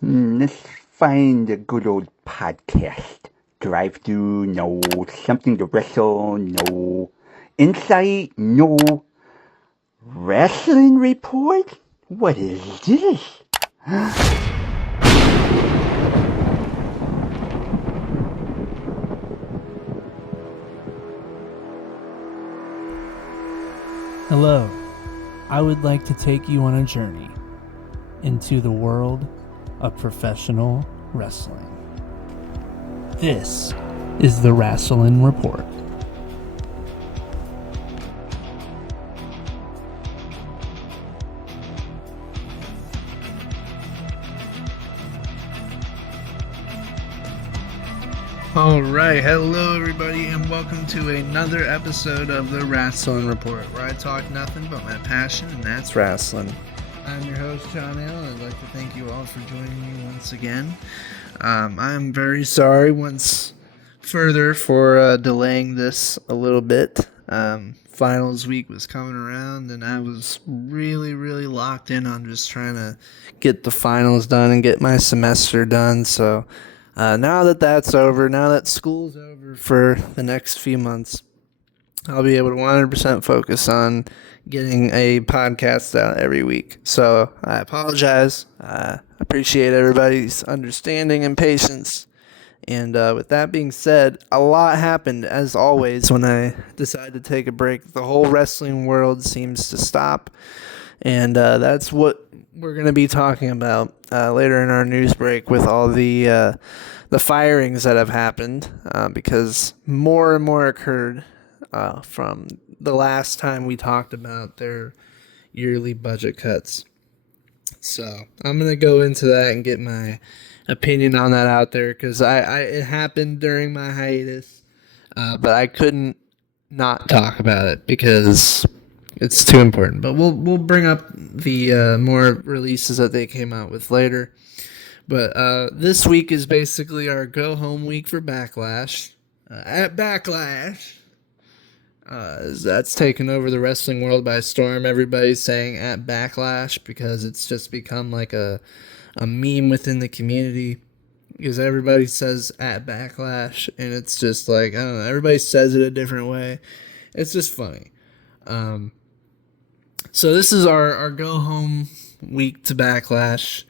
Let's find a good old podcast. Drive through, no. Something to wrestle, no. Insight, no. Wrestling report? What is this? Hello, I would like to take you on a journey into the world of professional wrestling. This is the Rasslin Report. Alright, hello everybody, and welcome to another episode of the Rasslin Report, where I talk nothing but my passion, and that's wrestling. I'm your host, John L. I'd like to thank you all for joining me once again. I'm very sorry once further for delaying this a little bit. Finals week was coming around, and I was really locked in on just trying to get the finals done and get my semester done, so now that that's over, now that school's over for the next few months, I'll be able to 100% focus on getting a podcast out every week. So I apologize. I appreciate everybody's understanding and patience. And with that being said, a lot happened, as always, when I decided to take a break. The whole wrestling world seems to stop. And that's what we're going to be talking about later in our news break with all the firings that have happened because more and more occurred from the last time we talked about their yearly budget cuts. So I'm going to go into that and get my opinion on that out there because it happened during my hiatus, but I couldn't not talk about it because it's too important. But we'll bring up the more releases that they came out with later. But this week is basically our go-home week for Backlash. At Backlash, that's taken over the wrestling world by storm. Everybody's saying at Backlash because it's just become like a meme within the community. Because everybody says at Backlash, and it's just like, I don't know, everybody says it a different way. It's just funny. So this is our go-home week to Backlash.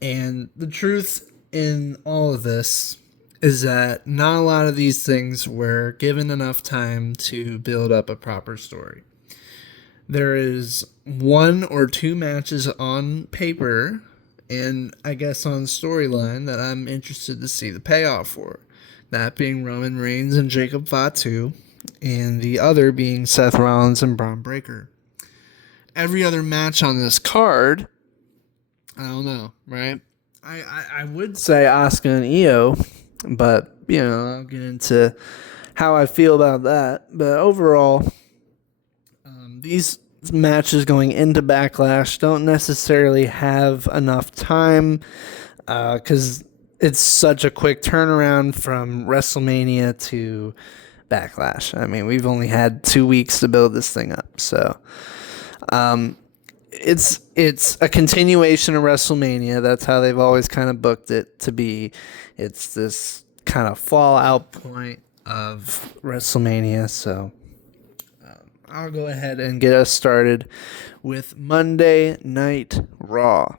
And the truth in all of this is that not a lot of these things were given enough time to build up a proper story. There is one or two matches on paper and I guess on storyline that I'm interested to see the payoff for. That being Roman Reigns and Jacob Fatu, and the other being Seth Rollins and Braun Breaker. Every other match on this card, I don't know, right? I would say Asuka and Io, but, you know, I'll get into how I feel about that. But overall, these matches going into Backlash don't necessarily have enough time because it's such a quick turnaround from WrestleMania to Backlash. I mean, we've only had 2 weeks to build this thing up, so... It's a continuation of WrestleMania. That's how they've always kind of booked it to be. It's this kind of fallout point of WrestleMania. So I'll go ahead and get us started with Monday Night Raw.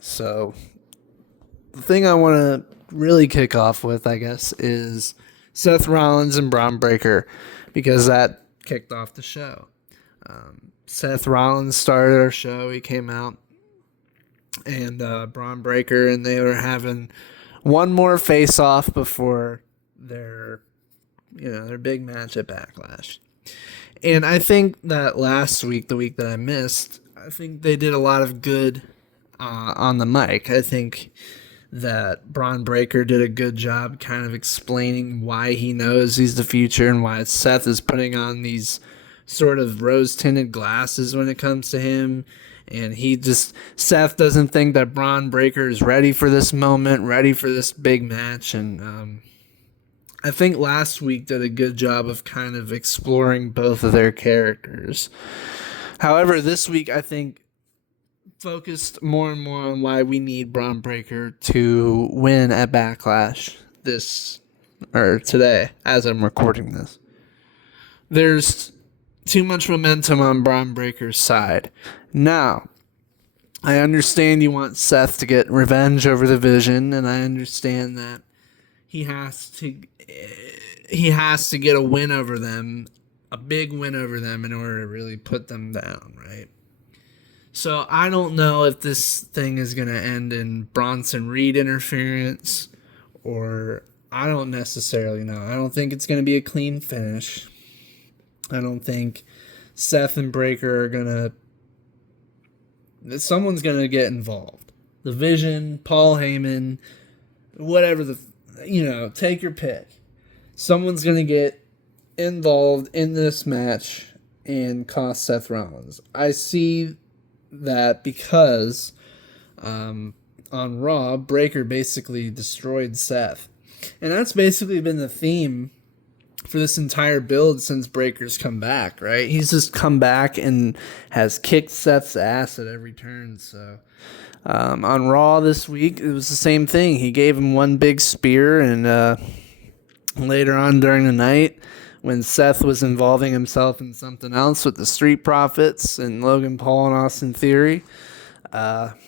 So the thing I want to really kick off with, I guess, is Seth Rollins and Braun Breaker, because that kicked off the show. Seth Rollins started our show. He came out, and Braun Breaker, and they were having one more face-off before their big match at Backlash. And I think that last week, the week that I missed, I think they did a lot of good on the mic. I think that Braun Breaker did a good job kind of explaining why he knows he's the future and why Seth is putting on these sort of rose-tinted glasses when it comes to him. And Seth doesn't think that Braun Breaker is ready for this moment, ready for this big match. And I think last week did a good job of kind of exploring both of their characters. However, this week I think focused more and more on why we need Braun Breaker to win at Backlash today, as I'm recording this. There's too much momentum on Braun Breaker's side. Now, I understand you want Seth to get revenge over the Vision, and I understand that he has to get a win over them, a big win over them, in order to really put them down, right? So I don't know if this thing is going to end in Bronson Reed interference, or I don't necessarily know. I don't think it's going to be a clean finish. I don't think Seth and Breaker are going to... Someone's going to get involved. The Vision, Paul Heyman, whatever take your pick. Someone's going to get involved in this match and cost Seth Rollins. I see that because on Raw, Breaker basically destroyed Seth. And that's basically been the theme for this entire build since Breaker's come back, right? He's just come back and has kicked Seth's ass at every turn. So on Raw this week, it was the same thing. He gave him one big spear, and later on during the night, when Seth was involving himself in something else with the Street Profits and Logan Paul and Austin Theory,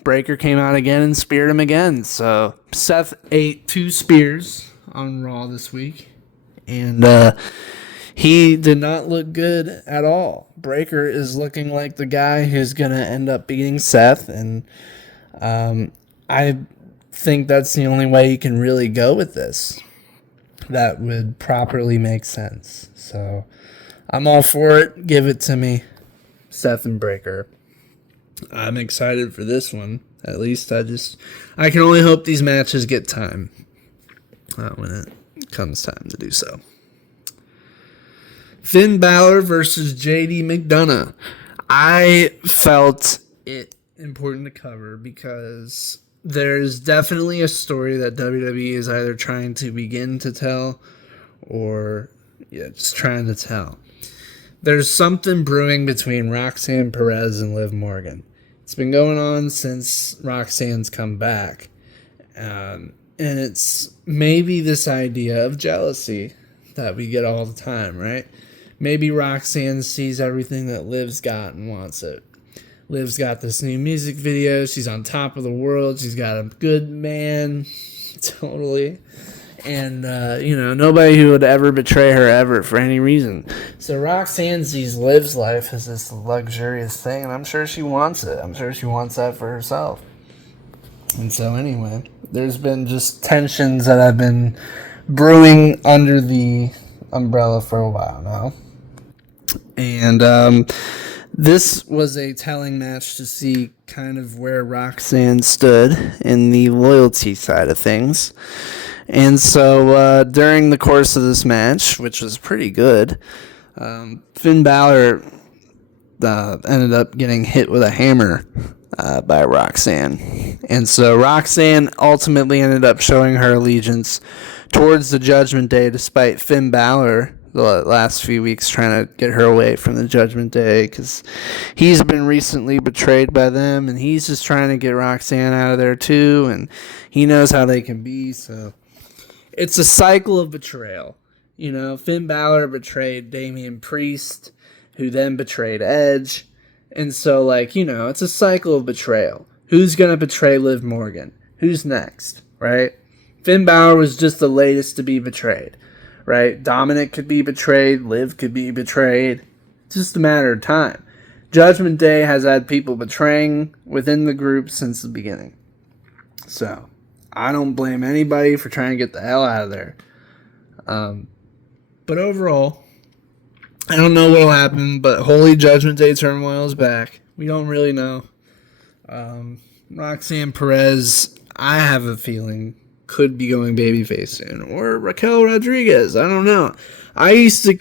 Breaker came out again and speared him again. So Seth ate 2 spears on Raw this week, and he did not look good at all. Breaker is looking like the guy who's going to end up beating Seth, and I think that's the only way you can really go with this. That would properly make sense. So I'm all for it. Give it to me, Seth and Breaker. I'm excited for this one. At least I can only hope these matches get time when it comes time to do so. Finn Balor versus JD McDonough. I felt it important to cover because there's definitely a story that WWE is either trying to begin to tell or just trying to tell. There's something brewing between Roxanne Perez and Liv Morgan. It's been going on since Roxanne's come back. And it's maybe this idea of jealousy that we get all the time, right? Maybe Roxanne sees everything that Liv's got and wants it. Liv's got this new music video. She's on top of the world. She's got a good man. Totally. And, nobody who would ever betray her ever for any reason. So Roxanne sees Liv's life as this luxurious thing, and I'm sure she wants it. I'm sure she wants that for herself. And so anyway, there's been just tensions that have been brewing under the umbrella for a while now. And, this was a telling match to see kind of where Roxanne stood in the loyalty side of things. And so during the course of this match, which was pretty good, Finn Balor ended up getting hit with a hammer by Roxanne. And so Roxanne ultimately ended up showing her allegiance towards the Judgment Day, despite Finn Balor the last few weeks trying to get her away from the Judgment Day because he's been recently betrayed by them, and he's just trying to get Roxanne out of there too, and he knows how they can be. So it's a cycle of betrayal. Finn Balor betrayed Damian Priest, who then betrayed Edge, and so it's a cycle of betrayal. Who's going to betray Liv Morgan? Who's next, right? Finn Balor was just the latest to be betrayed. Right? Dominic could be betrayed. Liv could be betrayed. It's just a matter of time. Judgment Day has had people betraying within the group since the beginning. So, I don't blame anybody for trying to get the hell out of there. But overall, I don't know what will happen, but Holy Judgment Day Turmoil is back. We don't really know. Roxanne Perez, I have a feeling, could be going babyface soon, or Raquel Rodriguez. I don't know. I used to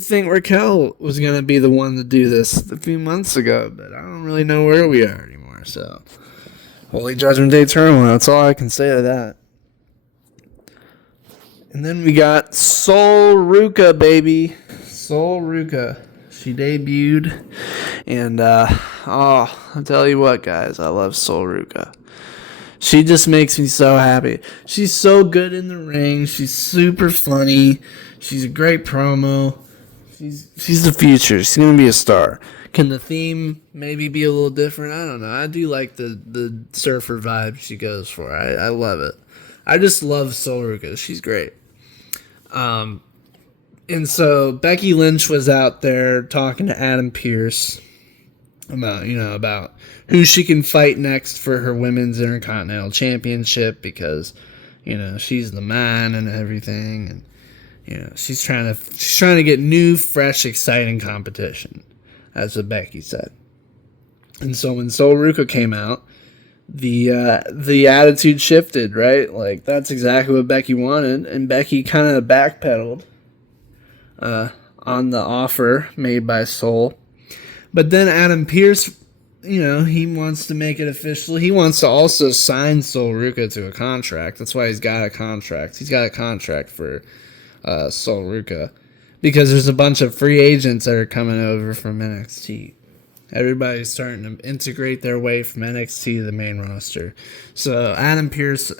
think Raquel was gonna be the one to do this a few months ago, but I don't really know where we are anymore. So, Holy Judgment Day Turmoil. That's all I can say to that. And then we got Sol Ruka, baby. Sol Ruka. She debuted, and I'll tell you what, guys, I love Sol Ruca. She just makes me so happy. She's so good in the ring. She's super funny. She's a great promo. She's the future. She's gonna be a star. Can the theme maybe be a little different? I don't know. I do like the surfer vibe she goes for. I love it. I just love Sol Ruca. She's great. And so Becky Lynch was out there talking to Adam Pearce about who she can fight next for her women's Intercontinental Championship, because she's the man and everything, and she's trying to get new, fresh, exciting competition. That's what Becky said. And so when Sol Ruca came out, the attitude shifted, right? Like, that's exactly what Becky wanted, and Becky kind of backpedaled on the offer made by Sol. But then Adam Pearce, he wants to make it official. He wants to also sign Sol Ruca to a contract. That's why he's got a contract. He's got a contract for Sol Ruca, because there's a bunch of free agents that are coming over from NXT. Everybody's starting to integrate their way from NXT to the main roster. So Adam Pearce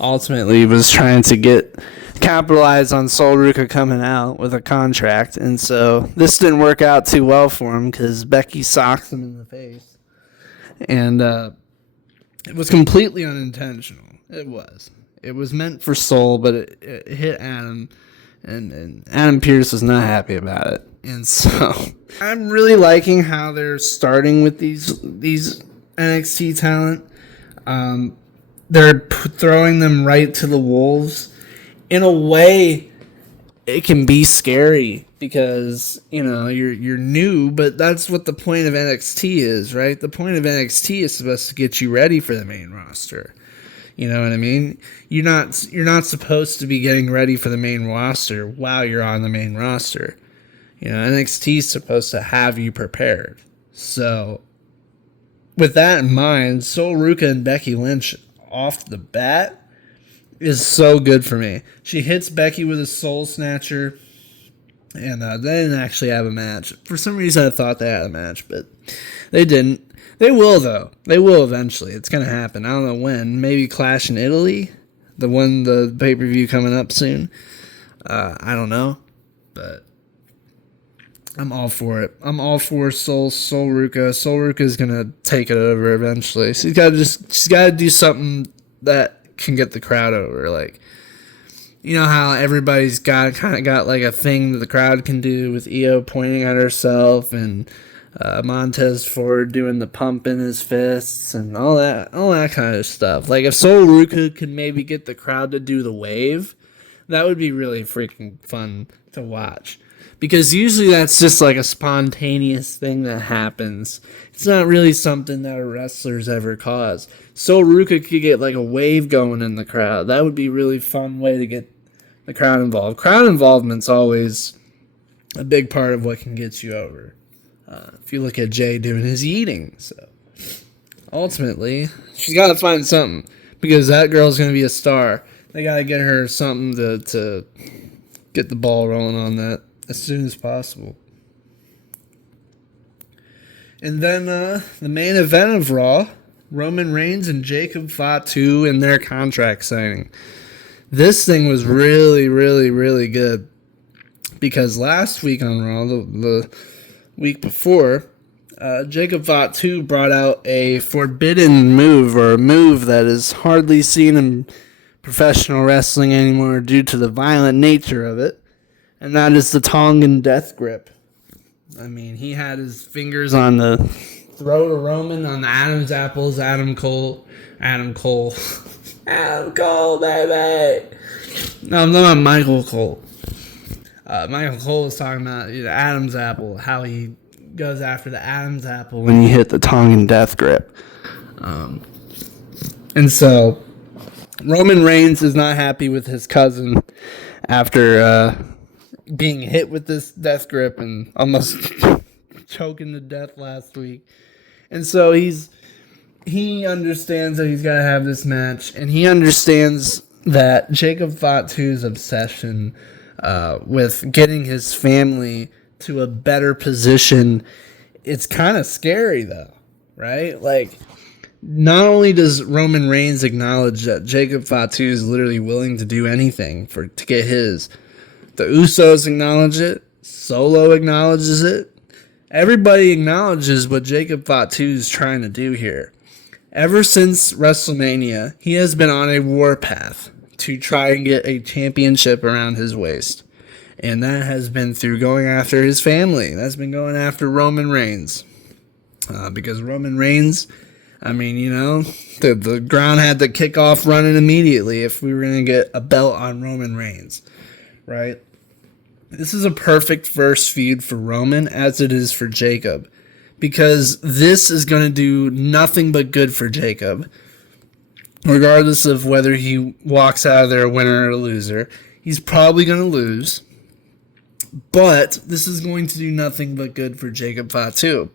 ultimately was trying to capitalize on Sol Ruca coming out with a contract. And so this didn't work out too well for him, because Becky socked him in the face. And it was completely unintentional. It was meant for Sol, but it hit Adam. And Adam Pearce was not happy about it. And so I'm really liking how they're starting with these NXT talent. They're throwing them right to the wolves. In a way, it can be scary, because you're new, but that's what the point of NXT is, right? The point of NXT is supposed to get you ready for the main roster. You know what I mean? You're not supposed to be getting ready for the main roster while you're on the main roster. NXT is supposed to have you prepared. So, with that in mind, Sol Ruca and Becky Lynch off the bat is so good for me. She hits Becky with a soul snatcher, and they didn't actually have a match. For some reason, I thought they had a match, but they didn't. They will, though. They will eventually. It's going to happen. I don't know when. Maybe Clash in Italy? The pay-per-view coming up soon. I don't know. But I'm all for it. I'm all for Sol Ruca. Sol Ruca is going to take it over eventually. She's got to do something that can get the crowd over. Like, you know how everybody's got like a thing that the crowd can do, with Io pointing at herself, and Montez Ford doing the pump in his fists and all that kind of stuff. Like, if Sol Ruca could maybe get the crowd to do the wave, that would be really freaking fun to watch. Because usually that's just like a spontaneous thing that happens. It's not really something that a wrestler's ever caused. Sol Ruca could get like a wave going in the crowd. That would be a really fun way to get the crowd involved. Crowd involvement's always a big part of what can get you over. If you look at Jay doing his eating. So, ultimately, she's got to find something, because that girl's going to be a star. They got to get her something to get the ball rolling on that as soon as possible. And then the main event of Raw, Roman Reigns and Jacob Fatu in their contract signing. This thing was really, really, really good, because last week on Raw, the week before, Jacob Fatu brought out a forbidden move, or a move that is hardly seen in professional wrestling anymore due to the violent nature of it, and that is the Tongan Death Grip. I mean, he had his fingers on the throat of Roman, on the Adam's apples, Adam Cole, baby. No, I'm not Michael Cole. Michael Cole was talking about Adam's apple, how he goes after the Adam's apple when you hit the Tongan Death Grip. And so Roman Reigns is not happy with his cousin after being hit with this death grip and almost choking to death last week. And so he understands that he's got to have this match, and he understands that Jacob Fatu's obsession with getting his family to a better position. It's kind of scary, though, right? Like, not only does Roman Reigns acknowledge that Jacob Fatu is literally willing to do anything to get his, the Usos acknowledge it, Solo acknowledges it, everybody acknowledges what Jacob Fatu is trying to do here. Ever since WrestleMania, he has been on a warpath to try and get a championship around his waist. And that has been through going after his family. That's been going after Roman Reigns. Because Roman Reigns, I mean, you know, the ground had to kick off running immediately if we were going to get a belt on Roman Reigns, right? This is a perfect first feud for Roman as it is for Jacob. Because this is going to do nothing but good for Jacob. Regardless of whether he walks out of there a winner or a loser. He's probably going to lose. But this is going to do nothing but good for Jacob Fatu.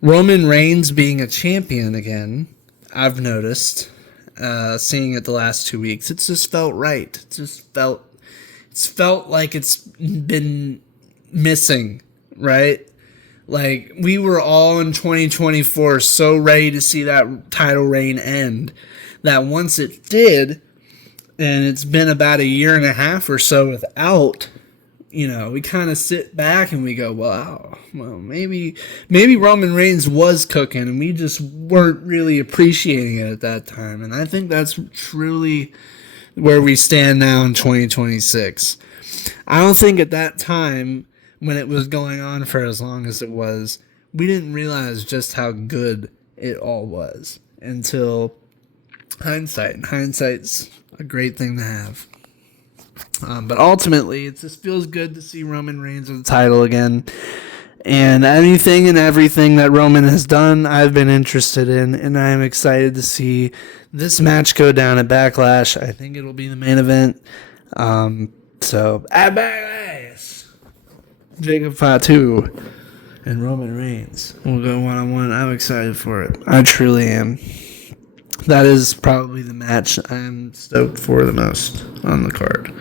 Roman Reigns being a champion again, I've noticed, seeing it the last 2 weeks, it's just felt right. It's felt like it's been missing, right? Like, we were all in 2024 so ready to see that title reign end that once it did, and it's been about 1.5 years or so without, you know, we kind of sit back and we go, wow, well, maybe Roman Reigns was cooking and we just weren't really appreciating it at that time. And I think that's truly where we stand now in 2026. I don't think at that time, when it was going on for as long as it was, we didn't realize just how good it all was until hindsight. And hindsight's a great thing to have. But ultimately, it just feels good to see Roman Reigns with the title again. And anything and everything that Roman has done, I've been interested in. And I am excited to see this match go down at Backlash. I think it'll be the main event. So, at Backlash, Jacob Fatu and Roman Reigns will go one-on-one. I'm excited for it. I truly am. That is probably the match I'm stoked for the most on the card.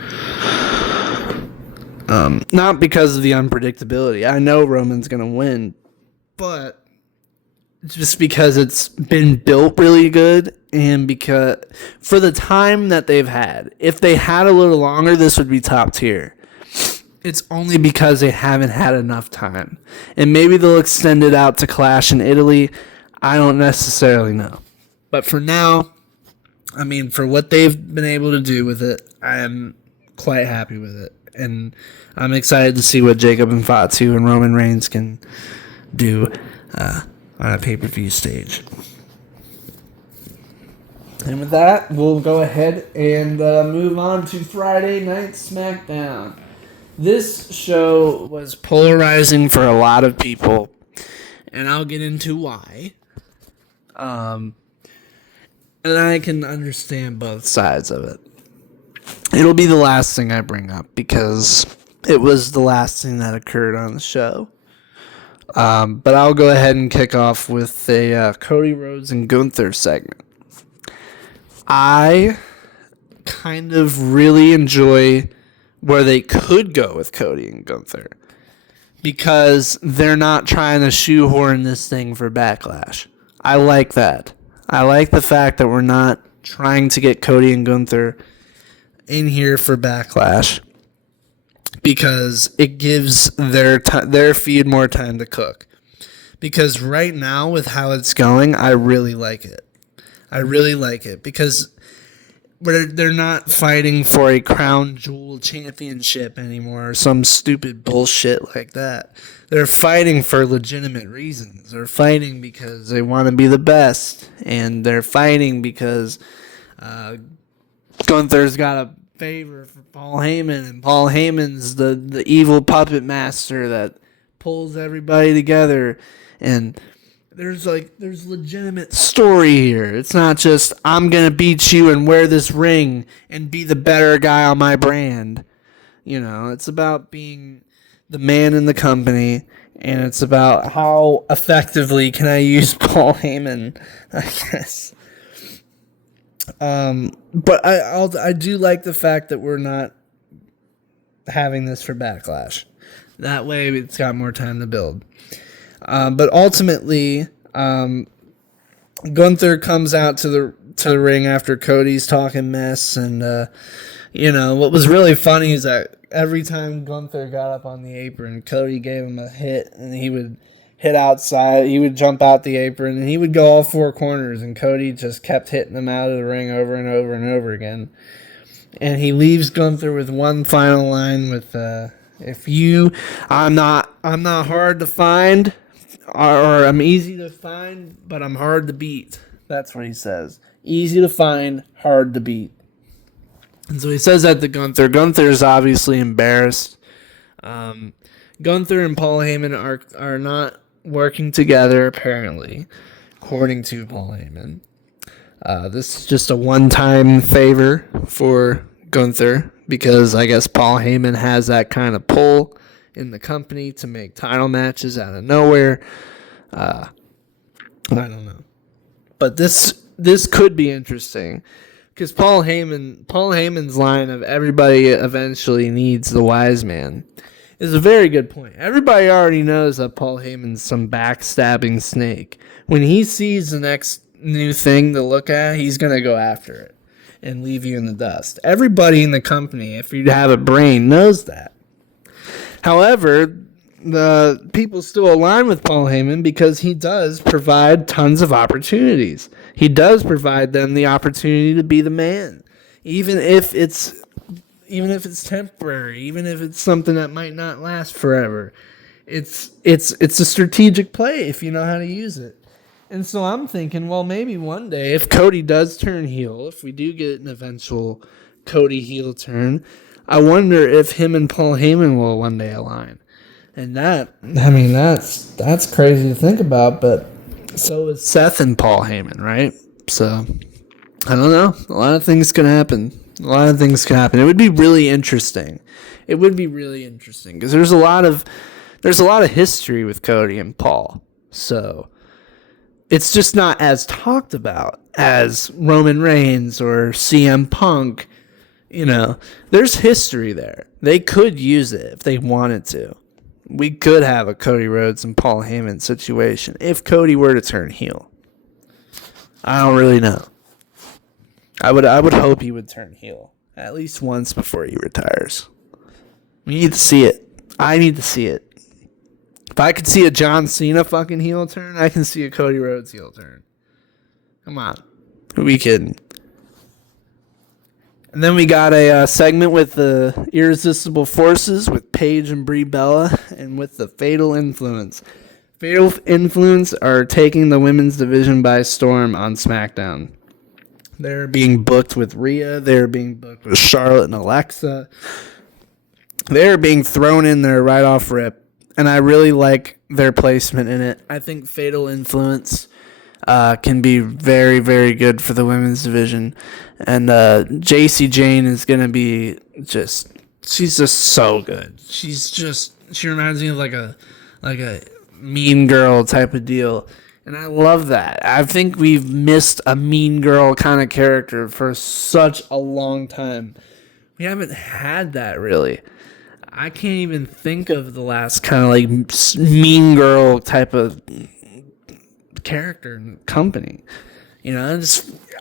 Not because of the unpredictability. I know Roman's going to win, but just because it's been built really good and because for the time that they've had. If they had a little longer, this would be top tier. It's only because they haven't had enough time. And maybe they'll extend it out to Clash in Italy. I don't necessarily know. But for now, I mean, for what they've been able to do with it, I am quite happy with it. And I'm excited to see what Jacob and Fatu and Roman Reigns can do on a pay-per-view stage. And with that, we'll go ahead and move on to Friday Night SmackDown. This show was polarizing for a lot of people, and I'll get into why. And I can understand both sides of it. It'll be the last thing I bring up because it was the last thing that occurred on the show. But I'll go ahead and kick off with a Cody Rhodes and Gunther segment. I kind of really enjoy where they could go with Cody and Gunther because they're not trying to shoehorn this thing for Backlash. I like that. I like the fact that we're not trying to get Cody and Gunther in here for Backlash because it gives their feud more time to cook. Because right now, with how it's going, I really like it. I really like it because they're not fighting for a crown jewel championship anymore or some stupid bullshit like that. They're fighting for legitimate reasons. They're fighting because they want to be the best. And they're fighting because Gunther's got a favor for Paul Heyman. And Paul Heyman's the evil puppet master that pulls everybody together. And there's legitimate story here. It's not just, I'm going to beat you and wear this ring and be the better guy on my brand. You know, it's about being the man in the company, and it's about how effectively can I use Paul Heyman, I guess. But I do like the fact that we're not having this for Backlash. That way it's got more time to build. But ultimately, Gunther comes out to the ring after Cody's talking mess, and what was really funny is that every time Gunther got up on the apron, Cody gave him a hit, and he would hit outside. He would jump out the apron, and he would go all four corners, and Cody just kept hitting him out of the ring over and over and over again. And he leaves Gunther with one final line with, I'm not hard to find, or I'm easy to find, but I'm hard to beat. That's what he says. Easy to find, hard to beat. And so he says that to Gunther. Gunther's obviously embarrassed. Gunther and Paul Heyman are not working together, apparently, according to Paul Heyman. This is just a one-time favor for Gunther because I guess Paul Heyman has that kind of pull in the company to make title matches out of nowhere. I don't know. But this could be interesting because Paul Heyman's line of everybody eventually needs the wise man is a very good point. Everybody already knows that Paul Heyman's some backstabbing snake. When he sees the next new thing to look at, he's going to go after it and leave you in the dust. Everybody in the company, if you have a brain, knows that. However, the people still align with Paul Heyman because he does provide tons of opportunities. He does provide them the opportunity to be the man, even if it's temporary, even if it's something that might not last forever. It's a strategic play if you know how to use it. And so I'm thinking, well, maybe one day if Cody does turn heel, if we do get an eventual Cody heel turn, I wonder if him and Paul Heyman will one day align. And that's crazy to think about, but so is Seth and Paul Heyman, right? So I don't know. A lot of things can happen. It would be really interesting. Because there's a lot of history with Cody and Paul. So it's just not as talked about as Roman Reigns or CM Punk. There's history there. They could use it if they wanted to. We could have a Cody Rhodes and Paul Heyman situation if Cody were to turn heel. I don't really know. I would hope he would turn heel at least once before he retires. We need to see it. I need to see it. If I could see a John Cena fucking heel turn, I can see a Cody Rhodes heel turn. Come on. Who we kidding? And then we got a segment with the Irresistible Forces with Paige and Brie Bella and with the Fatal Influence. Fatal Influence are taking the women's division by storm on SmackDown. They're being booked with Rhea. They're being booked with Charlotte and Alexa. They're being thrown in there right off rip. And I really like their placement in it. I think Fatal Influence can be very, very good for the women's division. And JC Jane is going to be she's just so good. She reminds me of like a mean girl type of deal. And I love that. I think we've missed a mean girl kind of character for such a long time. We haven't had that really. I can't even think of the last kind of like mean girl type of character in the company.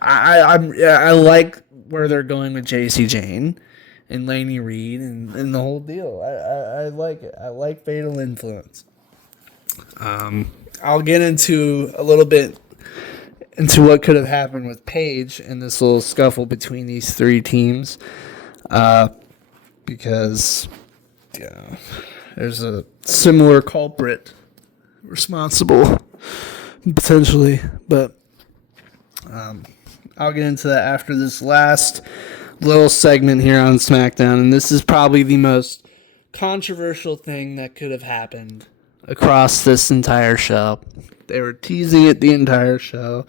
I like where they're going with JC Jane and Lainey Reed and the whole deal. I like it. I like Fatal Influence. I'll get into a little bit into what could have happened with Paige in this little scuffle between these three teams, because there's a similar culprit responsible potentially, but I'll get into that after this last little segment here on SmackDown, and this is probably the most controversial thing that could have happened across this entire show. They were teasing it the entire show.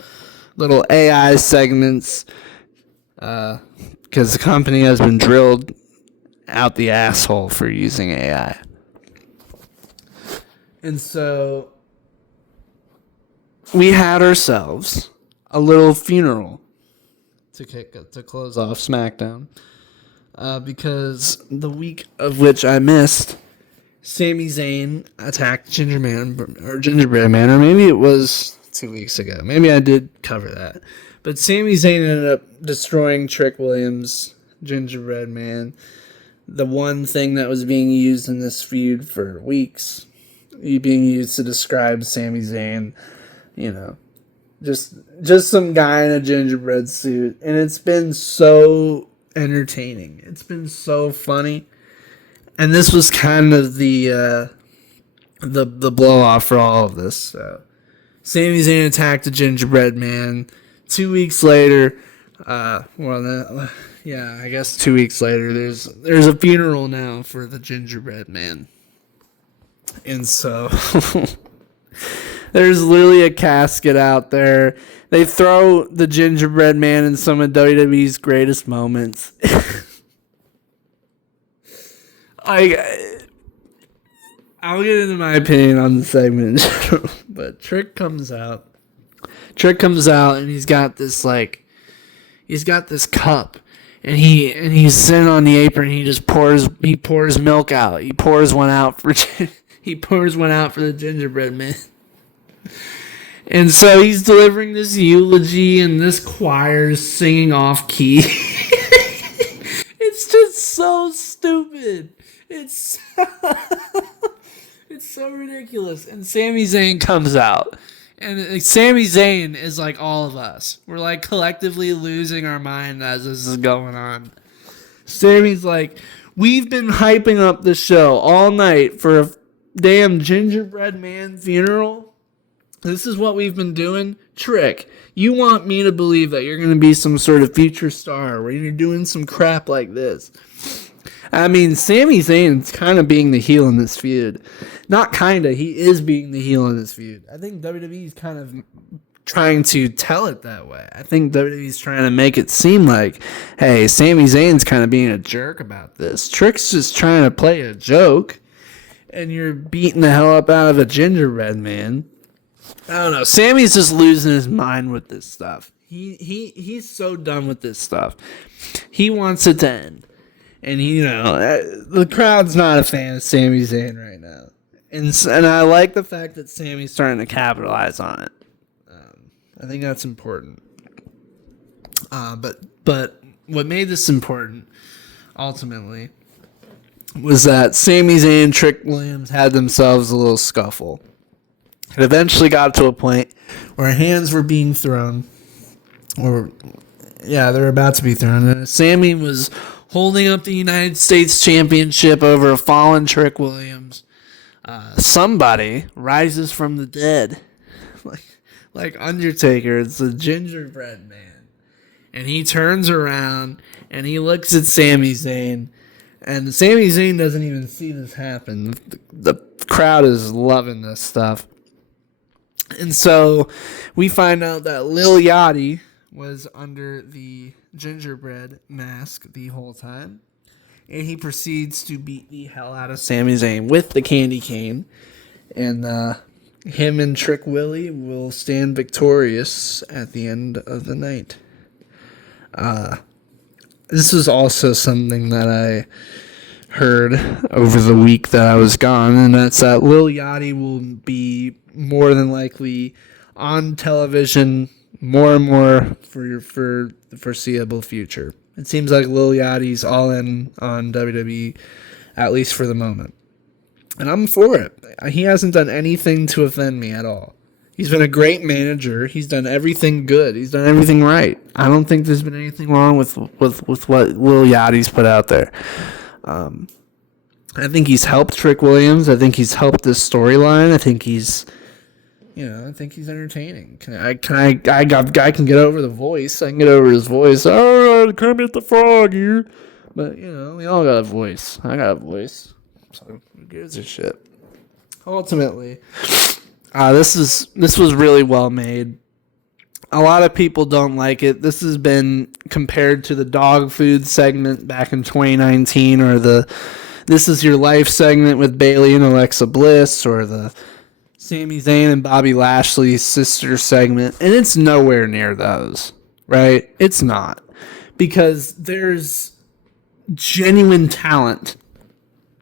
Little AI segments, because the company has been drilled out the asshole for using AI. And so we had ourselves a little funeral to close off SmackDown, because the week of which I missed, Sami Zayn attacked Gingerbread Man, or maybe it was 2 weeks ago. Maybe I did cover that. But Sami Zayn ended up destroying Trick Williams, Gingerbread Man, the one thing that was being used in this feud for weeks, being used to describe Sami Zayn, just some guy in a gingerbread suit, and it's been so entertaining. It's been so funny. And this was kind of the blow off for all of this. So, Sami Zayn attacked the Gingerbread Man. 2 weeks later, I guess 2 weeks later, there's a funeral now for the Gingerbread Man, and so there's literally a casket out there. They throw the Gingerbread Man in some of WWE's greatest moments. I'll get into my opinion on the segment, but Trick comes out, and he's got this cup, and he's sitting on the apron. He just pours milk out. He pours one out for the Gingerbread Man. And so he's delivering this eulogy, and this choir's singing off key. It's just so stupid. It's so ridiculous. And Sami Zayn comes out. And Sami Zayn is like all of us. We're like collectively losing our mind as this is going on. Sami's like, we've been hyping up the show all night for a damn Gingerbread Man funeral. This is what we've been doing. Trick, you want me to believe that you're going to be some sort of future star where you're doing some crap like this. I mean, Sami Zayn's kind of being the heel in this feud. Not kind of. He is being the heel in this feud. I think WWE's kind of trying to tell it that way. I think WWE's trying to make it seem like, hey, Sami Zayn's kind of being a jerk about this. Trick's just trying to play a joke, and you're beating the hell up out of a Gingerbread Man. I don't know. Sami's just losing his mind with this stuff. He's so done with this stuff. He wants it to end. And, the crowd's not a fan of Sami Zayn right now. And I like the fact that Sami's starting to capitalize on it. I think that's important. But what made this important, ultimately, was that Sami Zayn and Trick Williams had themselves a little scuffle. It eventually got to a point where hands were being thrown. They're about to be thrown. And Sami was holding up the United States Championship over a fallen Trick Williams. Somebody rises from the dead. Like Undertaker, it's the Gingerbread Man. And he turns around and he looks at Sami Zayn. And Sami Zayn doesn't even see this happen. The crowd is loving this stuff. And so we find out that Lil Yachty was under the gingerbread mask the whole time. And he proceeds to beat the hell out of Sami Zayn with the candy cane. And him and Trick Willie will stand victorious at the end of the night. This was also something that I heard over the week that I was gone, and that's that Lil Yachty will be more than likely on television more and more for the foreseeable future. It seems like Lil Yachty's all in on WWE, at least for the moment. And I'm for it. He hasn't done anything to offend me at all. He's been a great manager. He's done everything good. He's done everything right. I don't think there's been anything wrong with what Lil Yachty's put out there. I think he's helped Trick Williams. I think he's helped this storyline. I think he's entertaining. I can get over the voice. I can get over his voice. Oh, Kermit the Frog here. But, we all got a voice. I got a voice. So, who gives a shit? Ultimately, this was really well made. A lot of people don't like it. This has been compared to the dog food segment back in 2019, or the This Is Your Life segment with Bayley and Alexa Bliss, or the Sami Zayn and Bobby Lashley's sister segment, and it's nowhere near those, right? It's not. Because there's genuine talent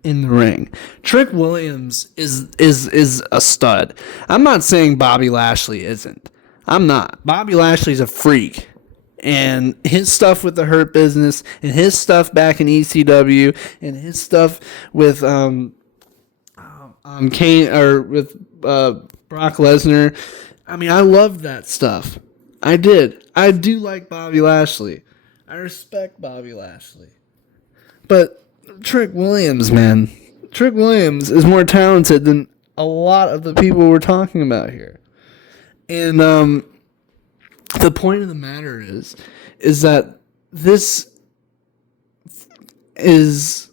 in the ring. Trick Williams is a stud. I'm not saying Bobby Lashley isn't. I'm not. Bobby Lashley's a freak. And his stuff with the Hurt Business, and his stuff back in ECW, and his stuff with Kane or with Brock Lesnar. I mean, I loved that stuff. I did. I do like Bobby Lashley. I respect Bobby Lashley. But Trick Williams, man. Trick Williams is more talented than a lot of the people we're talking about here. And the point of the matter is that this is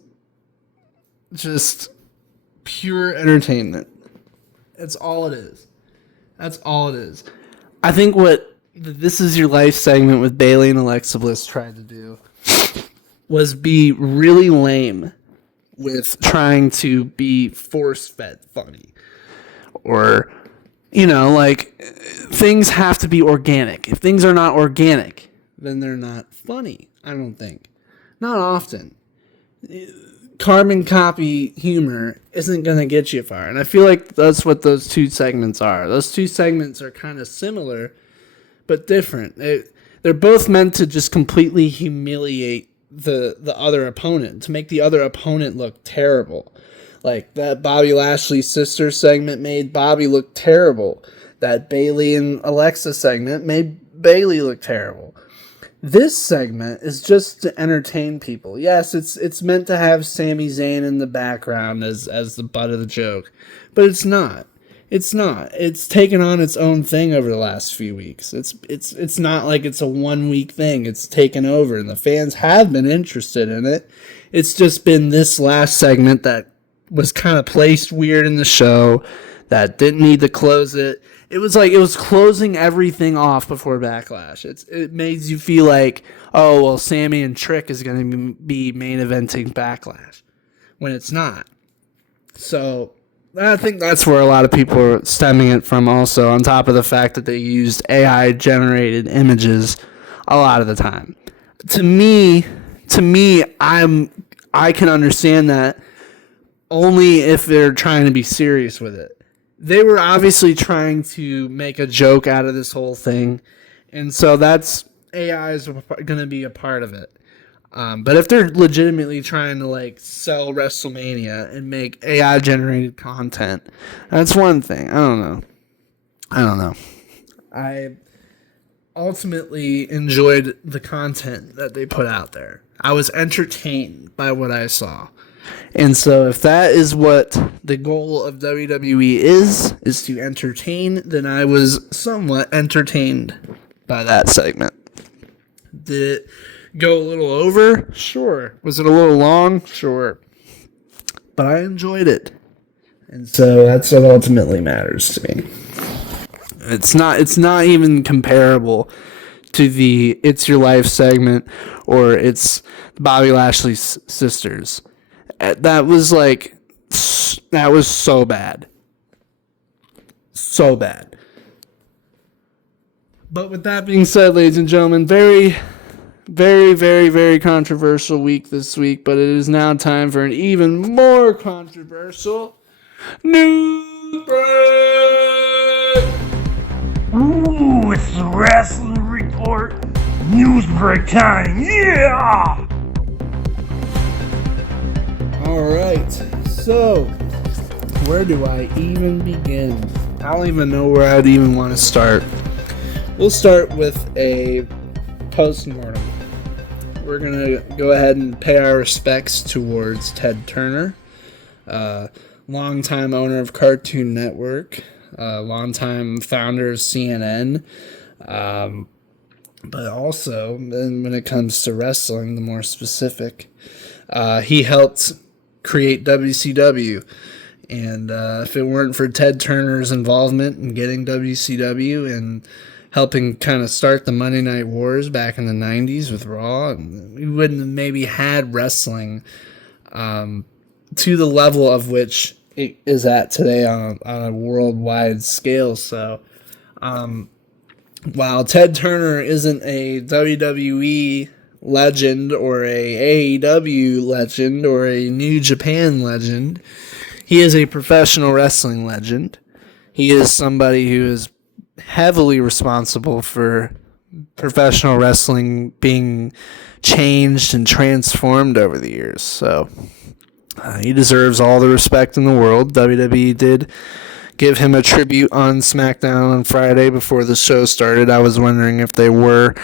just pure entertainment. That's all it is. That's all it is. I think what the This Is Your Life segment with Bayley and Alexa Bliss tried to do was be really lame with trying to be force-fed funny. Or, you know, like, things have to be organic. If things are not organic, then they're not funny, I don't think. Not often. Carbon copy humor isn't going to get you far. And I feel like that's what those two segments are. Those two segments are kind of similar, but different. They're both meant to just completely humiliate the other opponent, to make the other opponent look terrible. Like that Bobby Lashley sister segment made Bobby look terrible. That Bayley and Alexa segment made Bayley look terrible. This segment is just to entertain people. Yes, it's meant to have Sami Zayn in the background as the butt of the joke, but it's not. It's not. It's taken on its own thing over the last few weeks. It's not like it's a 1 week thing. It's taken over, and the fans have been interested in it. It's just been this last segment that was kind of placed weird in the show, that didn't need to close it. It was like it was closing everything off before Backlash. It made you feel like, oh, well, Sammy and Trick is going to be main eventing Backlash, when it's not. So I think that's where a lot of people are stemming it from also, on top of the fact that they used AI-generated images a lot of the time. To me, I can understand that only if they're trying to be serious with it. They were obviously trying to make a joke out of this whole thing, and so that's AI is going to be a part of it. But if they're legitimately trying to like sell WrestleMania and make AI generated content, that's one thing. I don't know. I ultimately enjoyed the content that they put out there. I was entertained by what I saw. And so if that is what the goal of WWE is to entertain, then I was somewhat entertained by that segment. Did it go a little over? Sure. Was it a little long? Sure. But I enjoyed it. And so that's what ultimately matters to me. It's not even comparable to the It's Your Life segment or it's Bobby Lashley's sisters. That was so bad. So bad. But with that being said, ladies and gentlemen, very, very, very, very controversial week this week, but it is now time for an even more controversial news break! Ooh, it's the Rasslin Report news break time, yeah! Alright, so where do I even begin? I don't even know where I'd even want to start. We'll start with a post-mortem. We're going to go ahead and pay our respects towards Ted Turner, longtime owner of Cartoon Network, longtime founder of CNN, but also, when it comes to wrestling, the more specific, he helped create WCW, and if it weren't for Ted Turner's involvement in getting WCW and helping kind of start the Monday Night Wars back in the 90s with Raw, we wouldn't have maybe had wrestling to the level of which it is at today on a worldwide scale. So while Ted Turner isn't a WWE legend or a AEW legend or a New Japan legend. He is a professional wrestling legend. He is somebody who is heavily responsible for professional wrestling being changed and transformed over the years. So he deserves all the respect in the world. WWE did give him a tribute on SmackDown on Friday before the show started. I was wondering if they were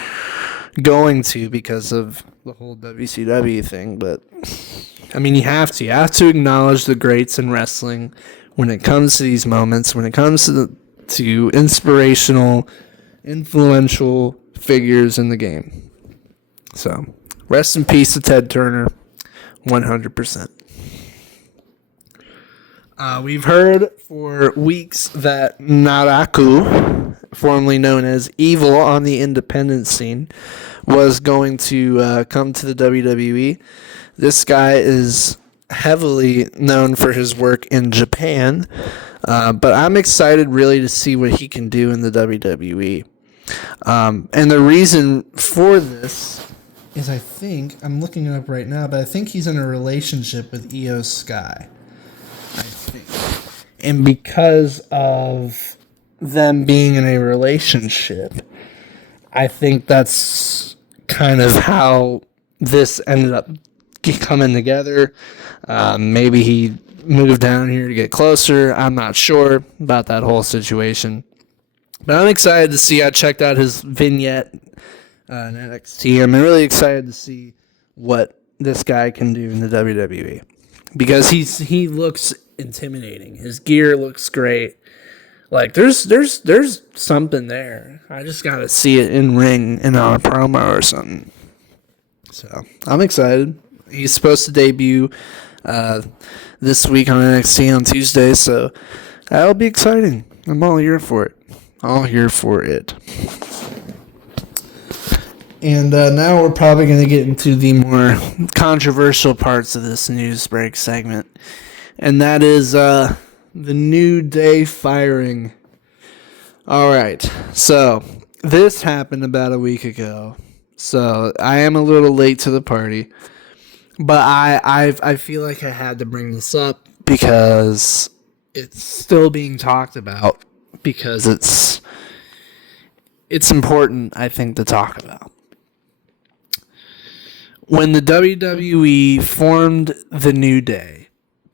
going to because of the whole WCW thing, but I mean, you have to acknowledge the greats in wrestling when it comes to these moments, when it comes to inspirational, influential figures in the game. So, rest in peace to Ted Turner, 100%. We've heard for weeks that Naraku, formerly known as Evil on the independent scene, was going to come to the WWE. This guy is heavily known for his work in Japan, but I'm excited really to see what he can do in the WWE. And the reason for this is I'm looking it up right now, but I think he's in a relationship with Io Sky. I think. And because of them being in a relationship, I think that's kind of how this ended up coming together. Maybe he moved down here to get closer. I'm not sure about that whole situation. But I'm excited to see. I checked out his vignette in NXT. I'm really excited to see what this guy can do in the WWE. Because he looks intimidating. His gear looks great. Like there's something there. I just gotta see it in ring and on a promo or something. So I'm excited. He's supposed to debut this week on NXT on Tuesday, so that'll be exciting. I'm all here for it. All here for it. And now we're probably going to get into the more controversial parts of this news break segment. And that is the New Day firing. All right. So this happened about a week ago. So I am a little late to the party. But I feel like I had to bring this up because it's still being talked about. Because it's important, I think, to talk about. When the WWE formed the New Day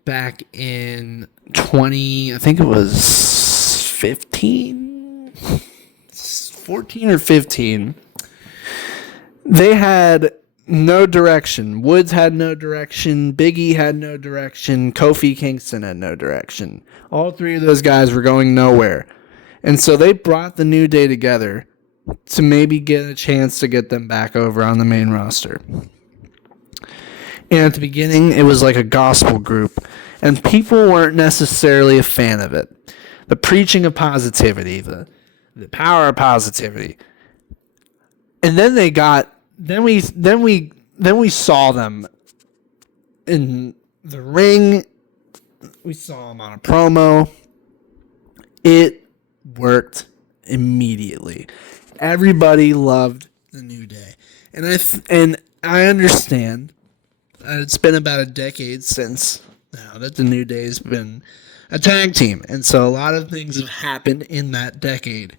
back in 14 or 15, they had no direction. Woods had no direction. Big E had no direction. Kofi Kingston had no direction. All three of those guys were going nowhere. And so they brought the New Day together to maybe get a chance to get them back over on the main roster. And at the beginning, it was like a gospel group, and people weren't necessarily a fan of it. The preaching of positivity, the power of positivity. And then we saw them in the ring. We saw them on a promo. It worked immediately. Everybody loved the New Day, and I understand. It's been about a decade since now that the New Day's been a tag team, and so a lot of things have happened in that decade.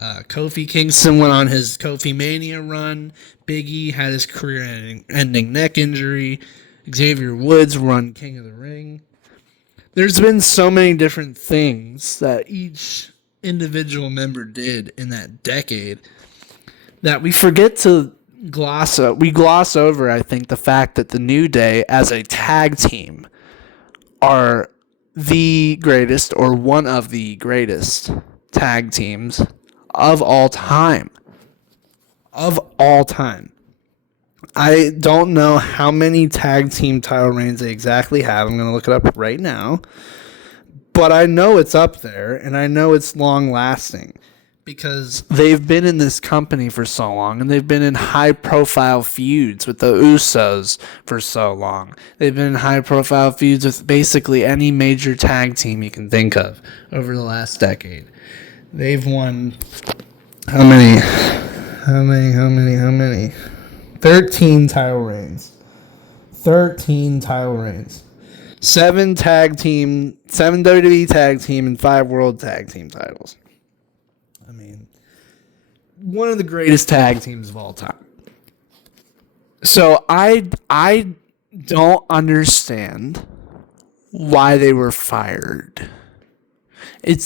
Kofi Kingston went on his Kofi Mania run. Big E had his career-ending neck injury. Xavier Woods won King of the Ring. There's been so many different things that each individual member did in that decade that we forget to gloss over, I think, the fact that the New Day as a tag team are the greatest or one of the greatest tag teams of all time. Of all time. I don't know how many tag team title reigns they exactly have. I'm going to look it up right now. But I know it's up there, and I know it's long-lasting. Because they've been in this company for so long, and they've been in high-profile feuds with the Usos for so long. They've been in high-profile feuds with basically any major tag team you can think of over the last decade. They've won how many? 13 title reigns. 13 title reigns. 7 WWE tag team, and 5 world tag team titles. I mean, one of the greatest tag teams of all time. So I don't understand why they were fired.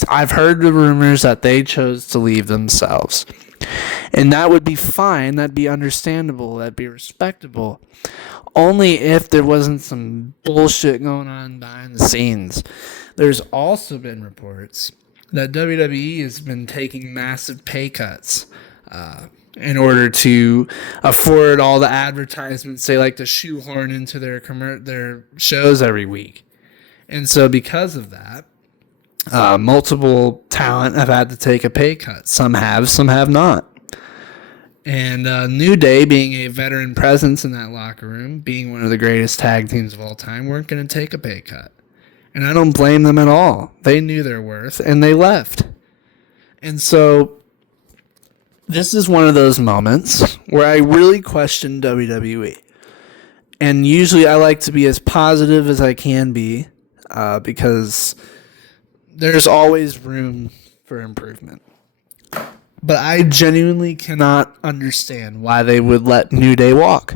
I've heard the rumors that they chose to leave themselves. And that would be fine, that'd be understandable, that'd be respectable. Only if there wasn't some bullshit going on behind the scenes. There's also been reports that WWE has been taking massive pay cuts in order to afford all the advertisements they like to shoehorn into their shows every week. And so because of that, multiple talent have had to take a pay cut. Some have not. And New Day, being a veteran presence in that locker room, being one of the greatest tag teams of all time, weren't going to take a pay cut. And I don't blame them at all. They knew their worth, and they left. And so this is one of those moments where I really question WWE. And usually I like to be as positive as I can be because there's always room for improvement. But I genuinely cannot understand why they would let New Day walk.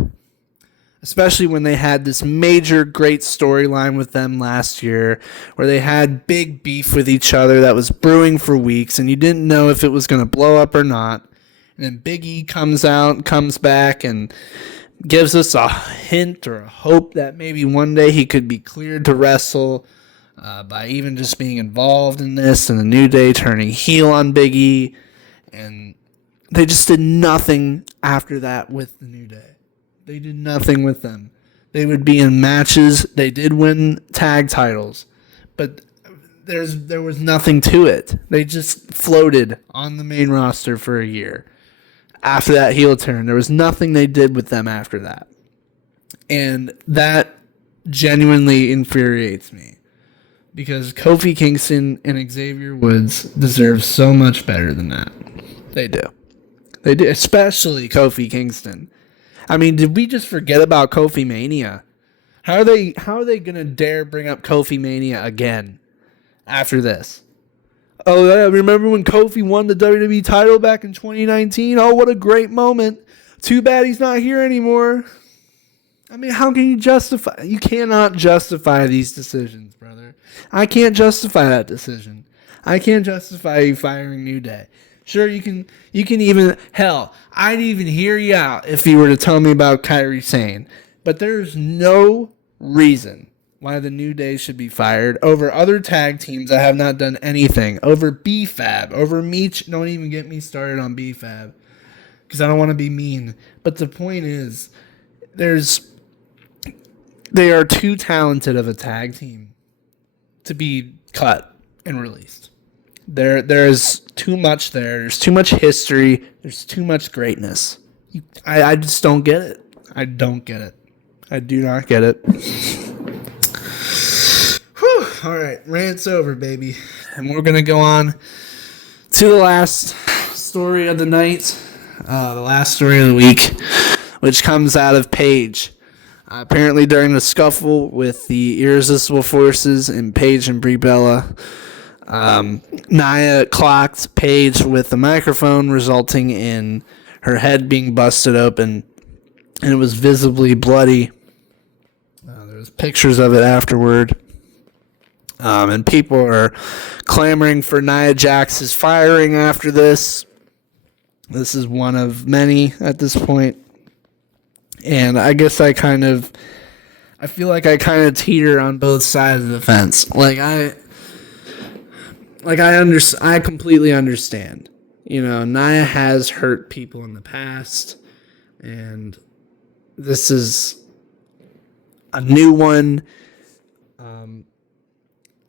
Especially when they had this major great storyline with them last year where they had big beef with each other that was brewing for weeks and you didn't know if it was going to blow up or not. And then Big E comes back and gives us a hint or a hope that maybe one day he could be cleared to wrestle by even just being involved in this, and the New Day turning heel on Big E. And they just did nothing after that with the New Day. They did nothing with them. They would be in matches. They did win tag titles, but there was nothing to it. They just floated on the main roster for a year. After that heel turn, there was nothing they did with them after that. And that genuinely infuriates me. Because Kofi Kingston and Xavier Woods deserve so much better than that. They do. They do, especially Kofi Kingston. I mean, did we just forget about Kofi Mania? How are they going to dare bring up Kofi Mania again after this? Oh, yeah, remember when Kofi won the WWE title back in 2019? Oh, what a great moment. Too bad he's not here anymore. I mean, how can you justify? You cannot justify these decisions, brother. I can't justify that decision. I can't justify you firing New Day. Sure, you can even, hell, I'd even hear you out if you were to tell me about Kairi Sane. But there's no reason why the New Day should be fired over other tag teams that have not done anything. Over B-Fab, over Meech. Don't even get me started on B-Fab because I don't want to be mean. But the point is, they are too talented of a tag team to be cut and released. There's too much there. There's too much history. There's too much greatness. I just don't get it. I don't get it. I do not get it. Whew. All right, rant's over, baby. And we're going to go on to the last story of the night, the last story of the week, which comes out of Paige. Apparently during the scuffle with the Irresistible Forces and Paige and Brie Bella, Nia clocked Paige with the microphone, resulting in her head being busted open, and it was visibly bloody. There was pictures of it afterward, and people are clamoring for Nia Jax's firing after this. This is one of many at this point, and I guess I feel like I kind of teeter on both sides of the fence. I completely understand. You know, Nia has hurt people in the past, and this is a new one.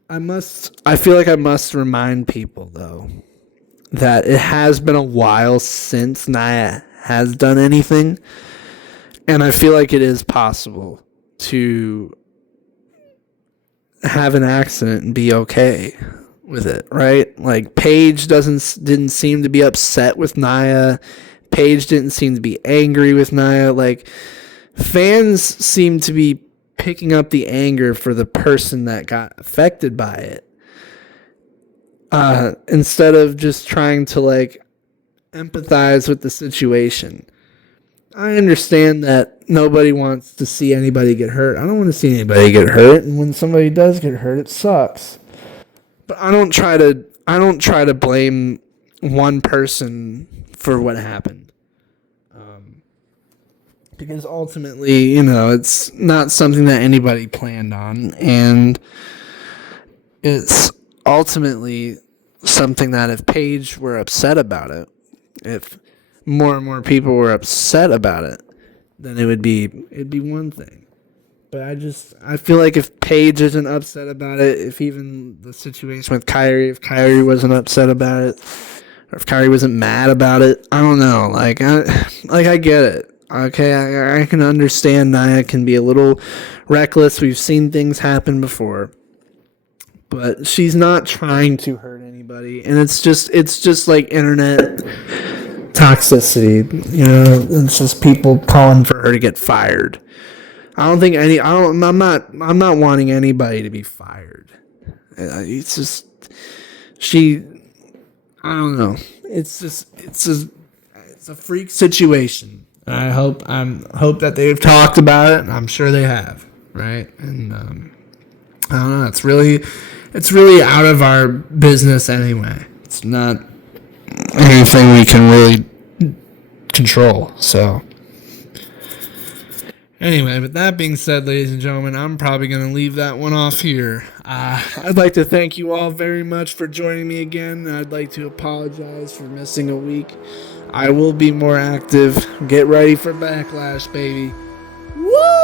I feel like I must remind people, though, that it has been a while since Nia has done anything, and I feel like it is possible to have an accident and be okay with it, right? Like, Paige didn't seem to be upset with Nia Paige didn't seem to be angry with Nia. Like, fans seem to be picking up the anger for the person that got affected by it. Instead of just trying to, like, empathize with the situation. I understand that nobody wants to see anybody get hurt. I don't want to see anybody get hurt, and when somebody does get hurt, it sucks. But I don't try to blame one person for what happened. Because ultimately, it's not something that anybody planned on, and it's ultimately something that if Paige were upset about it, if more and more people were upset about it, then it'd be one thing. But I feel like if Paige isn't upset about it, if even the situation with Kyrie, if Kyrie wasn't upset about it, or if Kyrie wasn't mad about it, I don't know. I get it. Okay, I can understand Nia can be a little reckless. We've seen things happen before. But she's not trying to hurt anybody. And it's just like internet toxicity. It's just people calling for her to get fired. I'm not wanting anybody to be fired. It's just I don't know. It's a freak situation. I hope that they've talked about it, and I'm sure they have, right? And I don't know. It's really out of our business anyway. It's not anything we can really control. So anyway, with that being said, ladies and gentlemen, I'm probably going to leave that one off here. I'd like to thank you all very much for joining me again. I'd like to apologize for missing a week. I will be more active. Get ready for Backlash, baby. Woo!